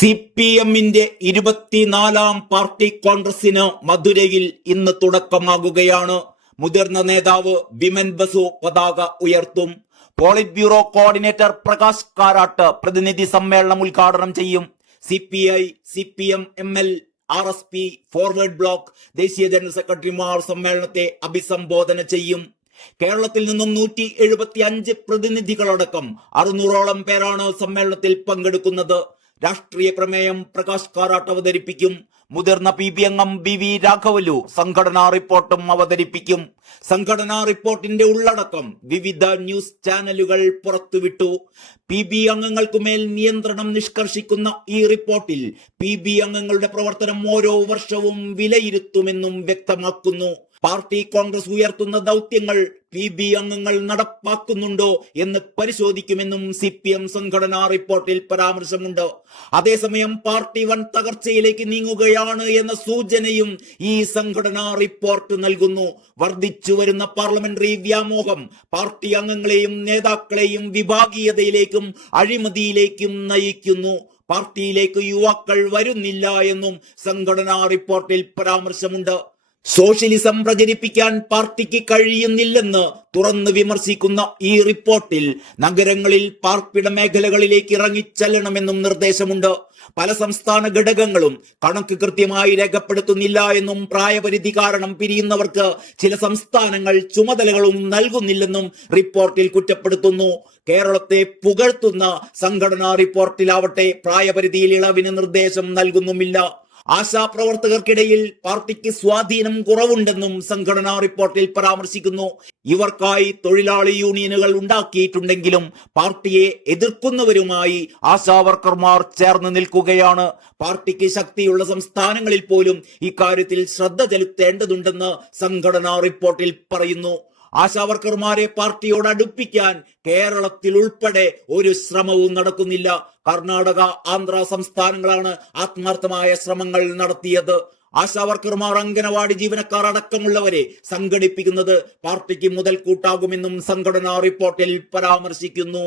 CPM-ന്റെ 24-ാം party കോൺഗ്രസിന് മധുരയിൽ ഇന്ന് തുടക്കമാകുകയാണ്. മുതിർന്ന നേതാവ് വിമൻ ബസു പതാക ഉയർത്തും. Polit bureau coordinator Prakash Karat പ്രതിനിധി സമ്മേളനം ഉദ്ഘാടനം ചെയ്യും. CPI, CPM, ML, RSP, forward block ദേശീയ ജനറൽ സെക്രട്ടറിമാർ സമ്മേളനത്തെ അഭിസംബോധന ചെയ്യും. കേരളത്തിൽ നിന്നും 175 പ്രതിനിധികളടക്കം 600ഓളം പേരാണ് സമ്മേളനത്തിൽ പങ്കെടുക്കുന്നത്. രാഷ്ട്രീയ പ്രമേയം പ്രകാശ് കാരാട്ട് അവതരിപ്പിക്കും. മുതിർന്ന PB അംഗം BV രാഘവലു സംഘടനാ റിപ്പോർട്ടും അവതരിപ്പിക്കും. സംഘടനാ റിപ്പോർട്ടിന്റെ ഉള്ളടക്കം വിവിധ ന്യൂസ് ചാനലുകൾ പുറത്തുവിട്ടു. PB അംഗങ്ങൾക്കുമേൽ നിയന്ത്രണം നിഷ്കർഷിക്കുന്ന ഈ റിപ്പോർട്ടിൽ PB അംഗങ്ങളുടെ പ്രവർത്തനം ഓരോ വർഷവും വിലയിരുത്തുമെന്നും വ്യക്തമാക്കുന്നു. പാർട്ടി കോൺഗ്രസ് ഉയർത്തുന്ന ദൗത്യങ്ങൾ PB അംഗങ്ങൾ നടപ്പാക്കുന്നുണ്ടോ എന്ന് പരിശോധിക്കുമെന്നും CPM സംഘടനാ റിപ്പോർട്ടിൽ പരാമർശമുണ്ട്. അതേസമയം പാർട്ടി വൻ തകർച്ചയിലേക്ക് നീങ്ങുകയാണ് എന്ന സൂചനയും ഈ സംഘടനാ റിപ്പോർട്ട് നൽകുന്നു. വർദ്ധിച്ചു വരുന്ന പാർലമെന്ററി വ്യാമോഹം പാർട്ടി അംഗങ്ങളെയും നേതാക്കളെയും വിഭാഗീയതയിലേക്കും അഴിമതിയിലേക്കും നയിക്കുന്നു. പാർട്ടിയിലേക്ക് യുവാക്കൾ വരുന്നില്ല എന്നും സംഘടനാ റിപ്പോർട്ടിൽ പരാമർശമുണ്ട്. സോഷ്യലിസം പ്രചരിപ്പിക്കാൻ പാർട്ടിക്ക് കഴിയുന്നില്ലെന്ന് തുറന്നു വിമർശിക്കുന്ന ഈ റിപ്പോർട്ടിൽ നഗരങ്ങളിൽ പാർപ്പിട മേഖലകളിലേക്ക് ഇറങ്ങിച്ചെല്ലണമെന്നും നിർദ്ദേശമുണ്ട്. പല സംസ്ഥാന ഘടകങ്ങളും കണക്ക് കൃത്യമായി രേഖപ്പെടുത്തുന്നില്ല എന്നും പ്രായപരിധി കാരണം പിരിയുന്നവർക്ക് ചില സംസ്ഥാനങ്ങൾ ചുമതലകളും നൽകുന്നില്ലെന്നും റിപ്പോർട്ടിൽ കുറ്റപ്പെടുത്തുന്നു. കേരളത്തെ പുകഴ്ത്തുന്ന സംഘടനാ റിപ്പോർട്ടിലാവട്ടെ പ്രായപരിധിയിൽ ഇളവിന് നിർദ്ദേശം നൽകുന്നുമില്ല. ആശാപ്രവർത്തകർക്കിടയിൽ പാർട്ടിക്ക് സ്വാധീനം കുറവുണ്ടെന്നും സംഘടനാ റിപ്പോർട്ടിൽ പരാമർശിക്കുന്നു. ഇവർക്കായി തൊഴിലാളി യൂണിയനുകൾ ഉണ്ടാക്കിയിട്ടുണ്ടെങ്കിലും പാർട്ടിയെ എതിർക്കുന്നവരുമായി ആശാവർക്കർമാർ ചേർന്ന് നിൽക്കുകയാണ്. പാർട്ടിക്ക് ശക്തിയുള്ള സംസ്ഥാനങ്ങളിൽ പോലും ഇക്കാര്യത്തിൽ ശ്രദ്ധ ചെലുത്തേണ്ടതുണ്ടെന്ന് സംഘടനാ റിപ്പോർട്ടിൽ പറയുന്നു. ആശാവർക്കർമാരെ പാർട്ടിയോട് അടുപ്പിക്കാൻ കേരളത്തിൽ ഉൾപ്പെടെ ഒരു ശ്രമവും നടക്കുന്നില്ല. കർണാടക, ആന്ധ്ര സംസ്ഥാനങ്ങളാണ് ആത്മാർത്ഥമായ ശ്രമങ്ങൾ നടത്തിയത്. ആശാവർക്കർമാർ, അംഗനവാടി ജീവനക്കാർ അടക്കമുള്ളവരെ സംഘടിപ്പിക്കുന്നത് പാർട്ടിക്ക് മുതൽക്കൂട്ടാകുമെന്നും സംഘടനാ റിപ്പോർട്ടിൽ പരാമർശിക്കുന്നു.